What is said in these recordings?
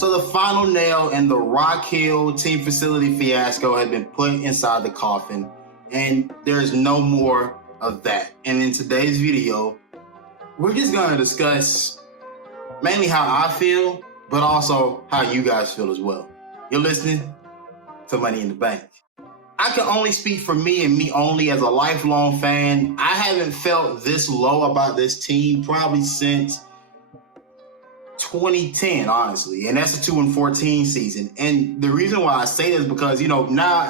So the final nail in the Rock Hill team facility fiasco has been put inside the coffin, and there's no more of that. And in today's video, we're just going to discuss mainly how I feel, but also how you guys feel as well. You're listening to Money in the Bank. I can only speak for me and me only as a lifelong fan. I haven't felt this low about this team probably since 2010, honestly, and that's the 2-14 season. And the reason why I say this is because, now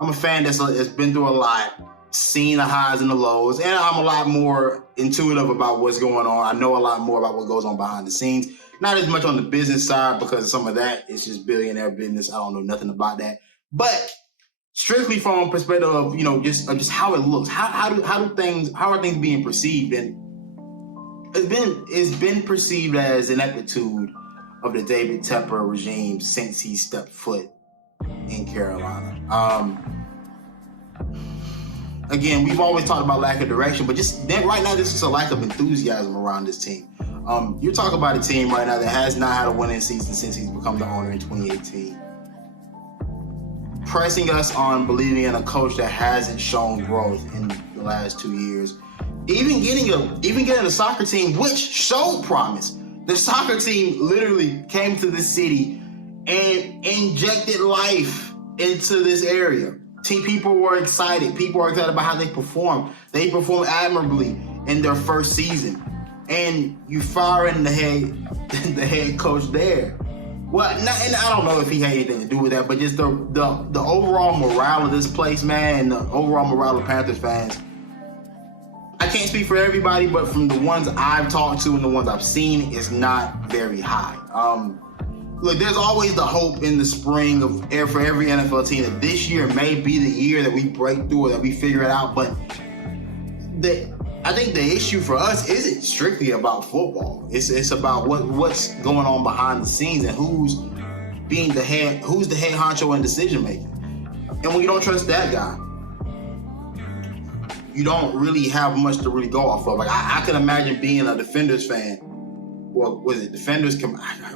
I'm a fan that's been through a lot, seen the highs and the lows, and I'm a lot more intuitive about what's going on. I know a lot more about what goes on behind the scenes. Not as much on the business side, because some of that is just billionaire business. I don't know nothing about that. But strictly from a perspective of, just how it looks, how are things being perceived? And it's been perceived as ineptitude of the David Tepper regime since he stepped foot in Carolina. Again, we've always talked about lack of direction, but just then right now, this is a lack of enthusiasm around this team. You're talking about a team right now that has not had a winning season since he's become the owner in 2018. Pressing us on believing in a coach that hasn't shown growth in the last 2 years. Even getting a soccer team which showed promise. The soccer team literally came to the city and injected life into this area. People were excited. People were excited about how they performed. They performed admirably in their first season. And you firing the head coach there. Well, and I don't know if he had anything to do with that, but just the overall morale of this place, man, and the overall morale of Panthers fans. I can't speak for everybody, but from the ones I've talked to and the ones I've seen, it's not very high. Look, there's always the hope in the spring for every NFL team that this year may be the year that we break through or that we figure it out. But I think the issue for us isn't strictly about football. It's about what's going on behind the scenes and who's the head honcho in decision making. And when you don't trust that guy, you don't really have much to really go off of. Like I can imagine being a Defenders fan. Well, was it Defenders?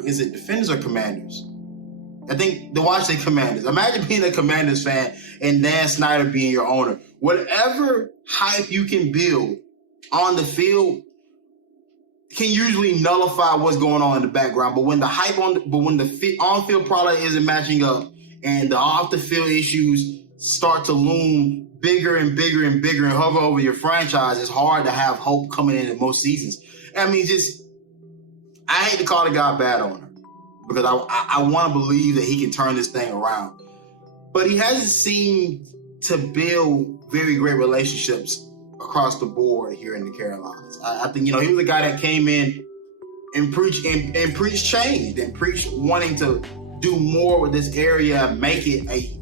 Is it Defenders or Commanders? I think the Washington Commanders. Imagine being a Commanders fan and Dan Snyder being your owner. Whatever hype you can build on the field can usually nullify what's going on in the background. But when the on-field product isn't matching up and the off-the-field issues start to loom bigger and bigger and bigger and hover over your franchise, it's hard to have hope coming in most seasons. I mean, I hate to call the guy a bad owner because I want to believe that he can turn this thing around. But he hasn't seemed to build very great relationships across the board here in the Carolinas. I think, he was a guy that came in and preached change and preached wanting to do more with this area, make it a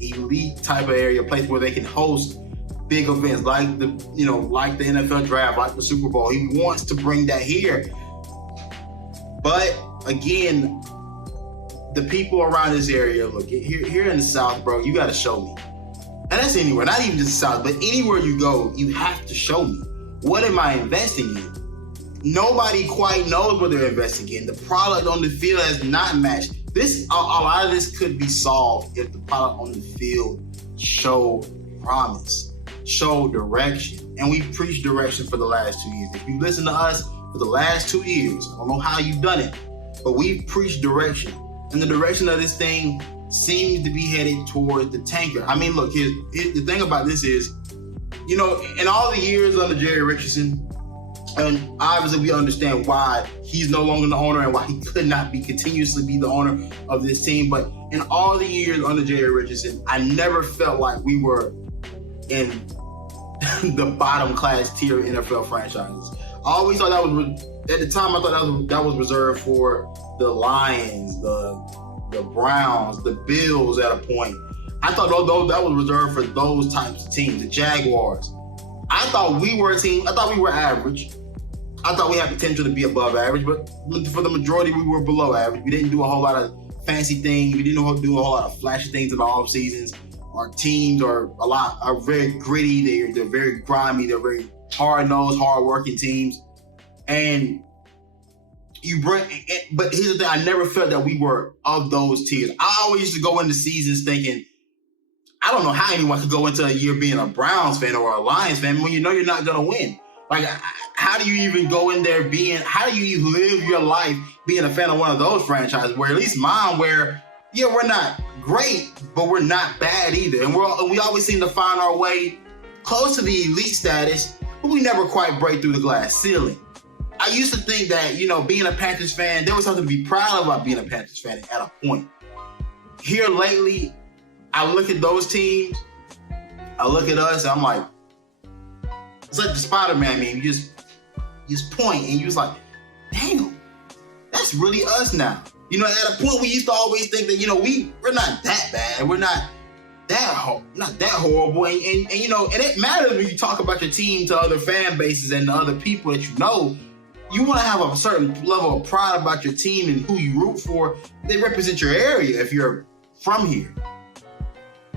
elite type of area, a place where they can host big events like the NFL draft, like the Super Bowl. He wants to bring that here. But again, the people around this area, look, here in the South, bro, you got to show me. And that's anywhere, not even just the South, but anywhere you go, you have to show me. What am I investing in? Nobody quite knows what they're investing in. The product on the field has not matched. A lot of this could be solved if the product on the field showed promise, showed direction. And we've preached direction for the last 2 years. If you listen to us for the last 2 years, I don't know how you've done it, but we've preached direction. And the direction of this thing seems to be headed towards the tanker. I mean, look, the thing about this is, in all the years under Jerry Richardson, and obviously we understand why he's no longer the owner and why he could not continuously be the owner of this team. But in all the years under Jerry Richardson, I never felt like we were in the bottom class tier NFL franchises. I always thought at the time, I thought that was reserved for the Lions, the Browns, the Bills at a point. I thought that was reserved for those types of teams, the Jaguars. I thought we were a team. I thought we were average. I thought we had potential to be above average, but for the majority, we were below average. We didn't do a whole lot of fancy things. We didn't do a whole lot of flashy things in the off seasons. Our teams are very gritty. They're very grimy. They're very hard-nosed, hard-working teams. And but here's the thing, I never felt that we were of those tiers. I always used to go into seasons thinking, I don't know how anyone could go into a year being a Browns fan or a Lions fan when you know you're not going to win. Like, how do you even go in there how do you live your life being a fan of one of those franchises, where at least mine, where, yeah, we're not great, but we're not bad either. And we always seem to find our way close to the elite status, but we never quite break through the glass ceiling. I used to think that, being a Panthers fan, there was something to be proud of about being a Panthers fan at a point. Here lately, I look at those teams, I look at us, and I'm like, it's like the Spider-Man meme. You just point, and you just like, damn, that's really us now. At a point we used to always think that, we're not that bad. We're not that horrible. And it matters when you talk about your team to other fan bases and to other people that you know. You want to have a certain level of pride about your team and who you root for. They represent your area if you're from here.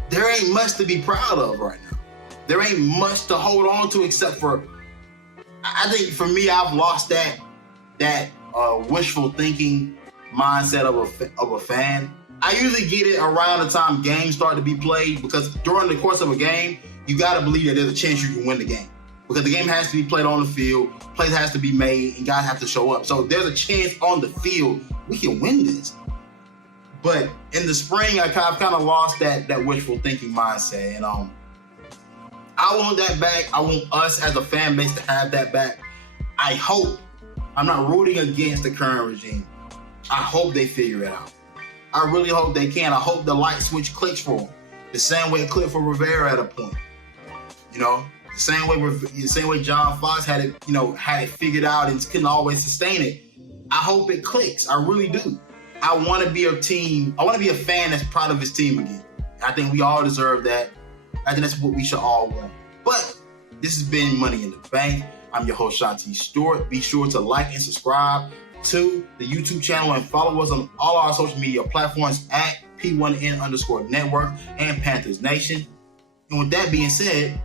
There ain't much to be proud of right now. There ain't much to hold on to except for, I think for me, I've lost that wishful thinking mindset of a fan. I usually get it around the time games start to be played, because during the course of a game, you got to believe that there's a chance you can win the game. Because the game has to be played on the field, plays has to be made, and guys have to show up. So there's a chance on the field we can win this. But in the spring, I've kind of lost that wishful thinking mindset. And I want that back. I want us as a fan base to have that back. I hope, I'm not rooting against the current regime. I hope they figure it out. I really hope they can. I hope the light switch clicks for them. The same way it clicked for Rivera at a point. The same way John Fox had it figured out and couldn't always sustain it. I hope it clicks. I really do. I want to be a team. I want to be a fan that's proud of his team again. I think we all deserve that. I think that's what we should all want. But this has been Money in the Bank. I'm your host, Shanti Stewart. Be sure to like and subscribe to the YouTube channel and follow us on all our social media platforms at P1N_network and Panthers Nation. And with that being said,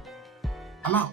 I'm out.